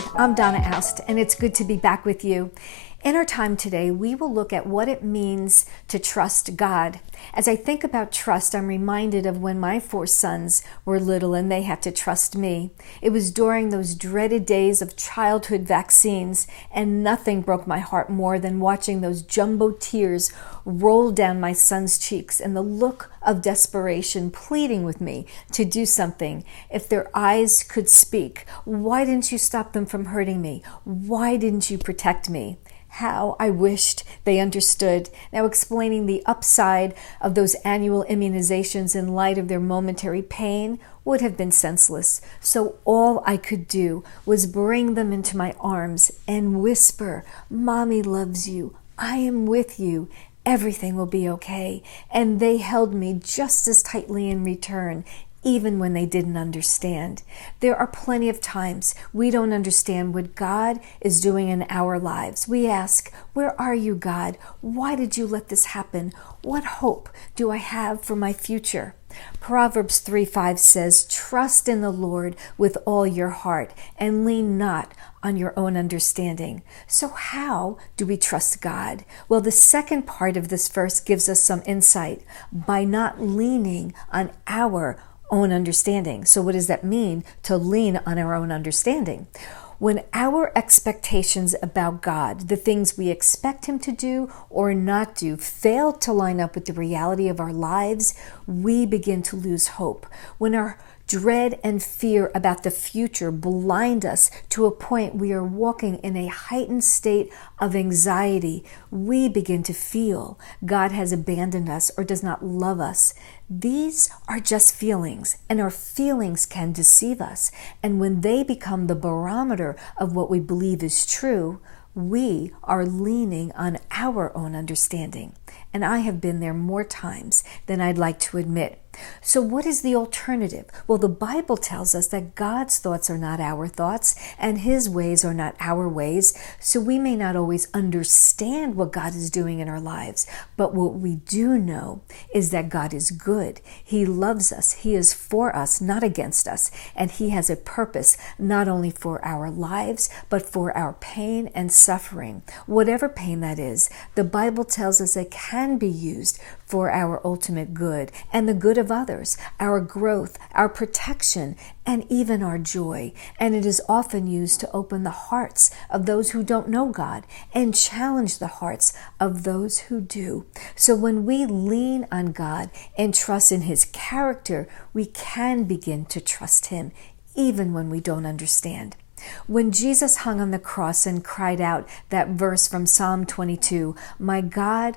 Lord. I'm Donna Aust, and it's good to be back with you. In our time today, we will look at what it means to trust God. As I think about trust, I'm reminded of when my 4 sons were little and they had to trust me. It was during those dreaded days of childhood vaccines, and nothing broke my heart more than watching those jumbo tears roll down my son's cheeks and the look of desperation pleading with me to do something. If their eyes could speak, why didn't you stop them from hurting me? Why didn't you protect me? How I wished they understood. Now, explaining the upside of those annual immunizations in light of their momentary pain would have been senseless. So all I could do was bring them into my arms and whisper, "Mommy loves you. I am with you. Everything will be okay." And they held me just as tightly in return, even when they didn't understand. There are plenty of times we don't understand what God is doing in our lives. We ask, "Where are you, God? Why did you let this happen? What hope do I have for my future?" Proverbs 3:5 says, "Trust in the Lord with all your heart and lean not on your own understanding." So how do we trust God? Well, the second part of this verse gives us some insight. By not leaning on our own understanding. So what does that mean, to lean on our own understanding? When our expectations about God, the things we expect Him to do or not do, fail to line up with the reality of our lives, we begin to lose hope. When our dread and fear about the future blind us to a point we are walking in a heightened state of anxiety, we begin to feel God has abandoned us or does not love us. These are just feelings, and our feelings can deceive us. And when they become the barometer of what we believe is true, we are leaning on our own understanding. And I have been there more times than I'd like to admit. So what is the alternative? Well, the Bible tells us that God's thoughts are not our thoughts and His ways are not our ways. So we may not always understand what God is doing in our lives, but what we do know is that God is good. He loves us. He is for us, not against us. And He has a purpose not only for our lives, but for our pain and suffering. Whatever pain that is, the Bible tells us it can be used for our ultimate good and the good of others, our growth, our protection, and even our joy. And it is often used to open the hearts of those who don't know God and challenge the hearts of those who do. So when we lean on God and trust in His character, we can begin to trust Him even when we don't understand. When Jesus hung on the cross and cried out that verse from Psalm 22, my God,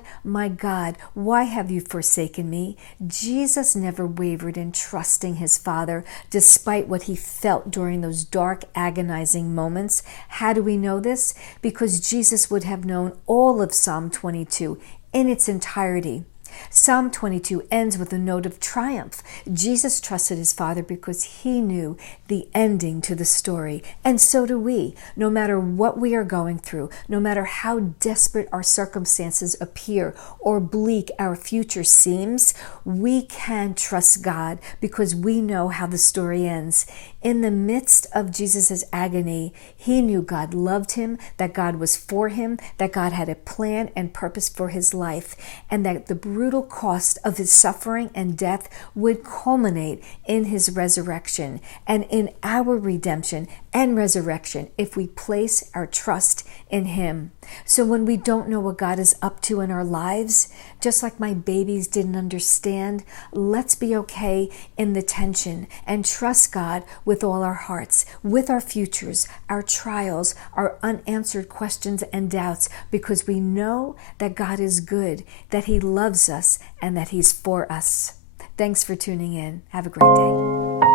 why have you forsaken me?" Jesus never wavered in trusting His Father despite what He felt during those dark, agonizing moments. How do we know this? Because Jesus would have known all of Psalm 22 in its entirety. Psalm 22 ends with a note of triumph. Jesus trusted His Father because He knew the ending to the story. And so do we. No matter what we are going through, no matter how desperate our circumstances appear or bleak our future seems, we can trust God because we know how the story ends. In the midst of Jesus' agony, He knew God loved him, that God was for him, that God had a plan and purpose for his life, and that the brutal cost of His suffering and death would culminate in His resurrection and in our redemption and resurrection if we place our trust in Him. So when we don't know what God is up to in our lives, just like my babies didn't understand, let's be okay in the tension and trust God with all our hearts, with our futures, our trials, our unanswered questions and doubts, because we know that God is good, that He loves us, and that He's for us. Thanks for tuning in. Have a great day.